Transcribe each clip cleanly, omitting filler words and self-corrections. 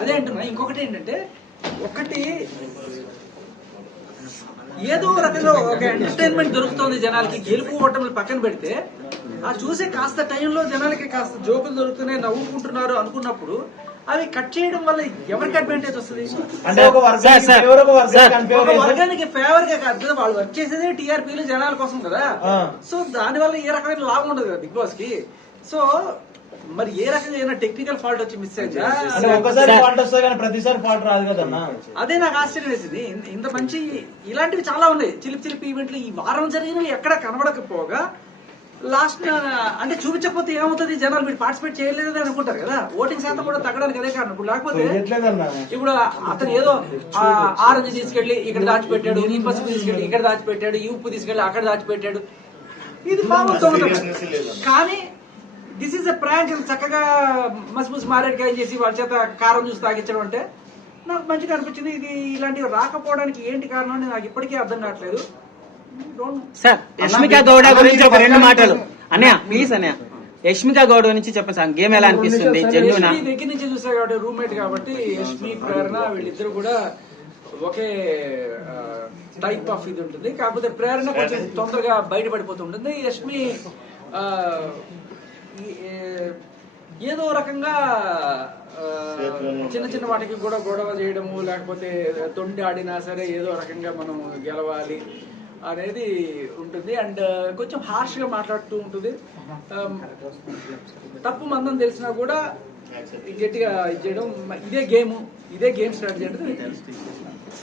అదే అంటున్నా. ఇంకొకటి ఏంటంటే, ఒకటి ఏదో రకంగా ఒక ఎంటర్టైన్మెంట్ దొరుకుతుంది జనాలకి, గెలుపు ఓటములు పక్కన పెడితే ఆ చూసే కాస్త టైంలో జనాలకి కాస్త జోకులు దొరుకుతున్నాయి, నవ్వుకుంటున్నారు అనుకున్నప్పుడు అవి కట్ చేయడం వల్ల ఎవరికి అడ్వాంటేజ్ వస్తుంది? అంటే ఒక వర్గానికి ఫేవర్ గా కాదు కదా, వాళ్ళు వర్క్ చేసేదే టీఆర్పీలు జనాల కోసం కదా. సో దాని వల్ల ఏ రకమైన లాభం ఉండదు కదా బిగ్ బాస్ కి. సో మరి ఏ రకంగా టెక్నికల్ ఫాల్ట్ వచ్చి మిస్ అయిందా? ఒకసారి ఫాల్ట్ వస్తుంది కానీ ప్రతిసారి ఫాల్ట్ రాదు కదన్నా. అదే నాకు ఆశ్చర్యం వేసింది. ఇంత మంచి ఇలాంటివి చాలా ఉన్నాయి, చిలిపి చిలిపి ఈవెంట్లు ఈ వారం జరిగినవి ఎక్కడ కనబడకపోగా లాస్ట్ అంటే చూపించకపోతే ఏమవుతుంది, జనాలు మీరు పార్టిసిపేట్ చేయలేదని అనుకుంటారు కదా. ఓటింగ్ శాతం కూడా తగ్గడానికి అదే కారణం. ఇప్పుడు లేకపోతే ఇప్పుడు అతను ఏదో ఆరెంజ్ తీసుకెళ్లి ఇక్కడ దాచిపెట్టాడు, ఈ పసుపు తీసుకెళ్లి ఇక్కడ దాచిపెట్టాడు, ఈ ఉప్పు తీసుకెళ్లి అక్కడ దాచిపెట్టాడు, ఇది బాగుంటుంది. కానీ దిస్ ఈస్ ఎ ప్రాంక్. చక్కగా మసి మారేడుకాయ చేసి వాళ్ళ చేత కారం చూసి తాగించడం అంటే నాకు మంచిగా అనిపించింది. ఇది ఇలాంటివి రాకపోవడానికి ఏంటి కారణం అని నాకు ఇప్పటికీ అర్థం కావట్లేదు. సార్ యష్మిక గౌడ గురించి ఒక 2 మాటలు అన్నయ్య ప్లీజ్. అన్నయ్య యష్మిక గౌడ నుంచి చెప్పండి సార్, గేమ్ ఎలా అనిపిస్తుంది? జెన్యూనా? దగ్గర నుంచి చూసా కాబట్టి, రూమ్మేట్ కాబట్టి యష్మి ప్రేరణ వీళ్ళిద్దరు కూడా ఒకే టైప్ ఆఫ్ ఇది ఉంటుంది. కాకపోతే ప్రేరణ కొంచెం తొందరగా బయటపడిపోతుంటుంది. యష్మి ఏదో రకంగా చిన్న చిన్న వాటికి కూడా గొడవ చేయడము, లేకపోతే తొండి ఆడినా సరే ఏదో రకంగా మనం గెలవాలి అనేది ఉంటుంది. అండ్ కొంచెం హార్ష్ గా మాట్లాడుతూ ఉంటుంది. తప్పు మందం తెలిసినా కూడా గట్టిగా ఇచ్చేయడం, ఇదే గేమ్ స్టార్ట్ చేయడం.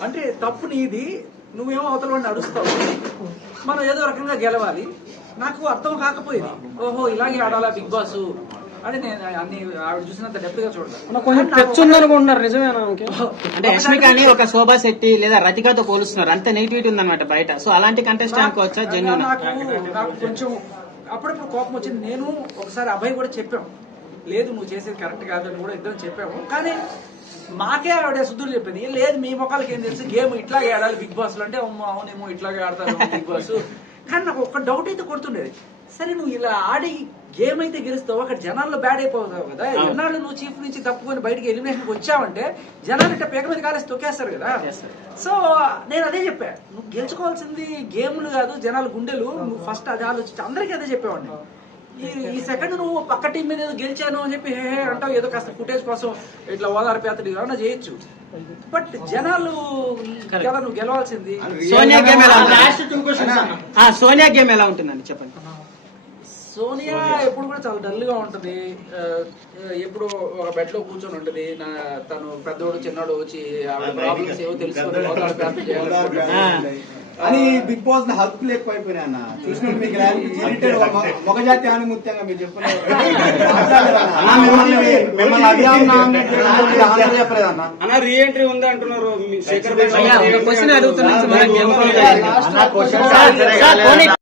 అంటే తప్పు నీది, నువ్వేమో అవతల వాడిని అడుస్తావు, మనం ఏదో రకంగా గెలవాలి. నాకు అర్థం కాకపోయేది, ఓహో ఇలాగే ఆడాలా బిగ్ బాస్ అని నేను అన్ని ఆవిడ చూసినంత డెప్త్ గా చూడాలి. నిజమేనా? అంటే యష్మికని ఒక శోభా శెట్టి లేదా రతికతో పోలుస్తున్నారు, అంత నెగిటివిటీ ఉందన్నమాట బయట. సో అలాంటి కంటెస్ట్ అనుకోవచ్చా? జెన్యూన్ నాకు కొంచెం అప్పుడప్పుడు కోపం వచ్చింది. నేను ఒకసారి అభయ్ కూడా చెప్పాము, లేదు నువ్వు చేసేది కరెక్ట్ కాదని కూడా ఇద్దరం చెప్పాము. కానీ మాకే ఆవిడ శుద్ధులు చెప్పింది, లేదు మీ మొక్కలకి ఏం తెలుసు, గేమ్ ఇట్లాగే ఆడాలి బిగ్ బాస్ లో అంటే అవునేమో ఇట్లాగే ఆడతాను బిగ్ బాస్. కానీ నాకు ఒక్క డౌట్ అయితే కొడుతుండేది, సరే నువ్వు ఇలా ఆడి గేమ్ అయితే గెలుస్తావు, అక్కడ జనాల్లో బ్యాడ్ అయిపోతావు కదా. ఎన్నాళ్ళు నువ్వు చీఫ్ నుంచి తప్పుకొని బయటకి ఎలిమినేషన్కి వచ్చావంటే జనాలు ఇట్లా పేక మీద కాలేసి తొక్కేస్తారు కదా. సో నేను అదే చెప్పా, నువ్వు గెలుచుకోవాల్సింది గేమ్లు కాదు, జనాల గుండెలు. నువ్వు ఫస్ట్ అది ఆలోచించి అందరికీ అదే చెప్పేవాడిని. ఈ సెకండ్ నువ్వు పక్క టీం మీద ఏదో గెలిచాను అని చెప్పి హే అంటావు, ఏదో కాస్త ఫుటేజ్ కోసం ఇట్లా ఓదార్పు యాత్ర ఏమన్నా చేయొచ్చు. బట్ జనాలు కదా నువ్వు గెలవాల్సింది. సోనియా గేమ్ ఎలా ఉంటుందండి చెప్పండి? సోనియా ఎప్పుడు కూడా చాలా డల్ గా ఉంటది. ఎప్పుడు ఒక బెడ్ లో కూర్చొని ఉంటది. తను పెద్దోడు చిన్నోడు వచ్చి ప్రాబ్లమ్స్ ఏవో తెలుసుకుని అని బిగ్ బాస్ హక్కు లేకపోయిపోయినా అన్న చూసినట్టు మీకు మొగజాతి ఆనుమూత్యంగా మీరు చెప్పలేదు. రీ ఎంట్రీ ఉంది అంటున్నారు. క్వశ్చన్ అడుగుతున్నా